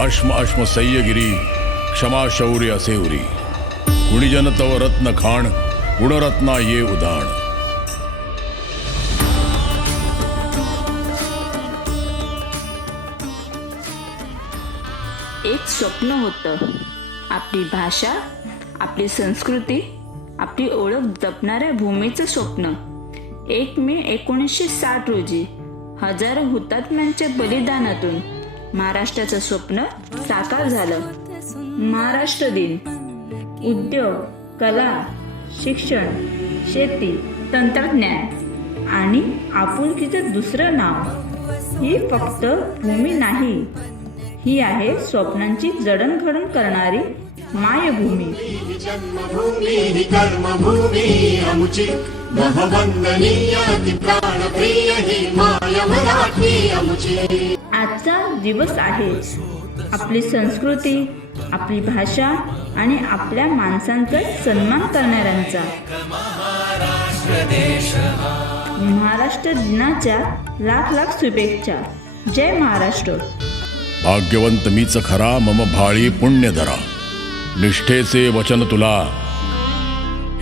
अश्म अश्म सह्यगिरी क्षमा शौर्य असे उरी गुणीजन तव रत्न खाण गुणरत्ना ये उदाण। एक स्वप्न होतं. आपली भाषा आपली संस्कृती आपली ओळख जपणाऱ्या भूमीचं स्वप्न. एक मे एकोणीसशे साठ रोजी हजारो हुतात्म्यांच्या बलिदानातून महाराष्ट्राचं स्वप्न साकार झालं. महाराष्ट्र दिन. उद्योग कला शिक्षण शेती तंत्रज्ञान आणि आपुलकीचं दुसरं नाव. ही फक्त भूमी नाही. ही आहे स्वप्नांची जडणघडण करणारी मायभूमी. जन्मभूमी कर्मभूमी महवंदनीय प्राणप्रिय आजचा दिवस आहे. आपली संस्कृती आपली भाषा आणि आपल्या माणसांचा सन्मान करणाऱ्यांचा. महाराष्ट्र दिनाच्या लाख लाख शुभेच्छा. जय महाराष्ट्र. भाग्यवंत मीच खरा मम भाळी पुण्यधरा. निष्ठेचे वचन तुला.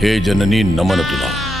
हे जननी नमन तुला.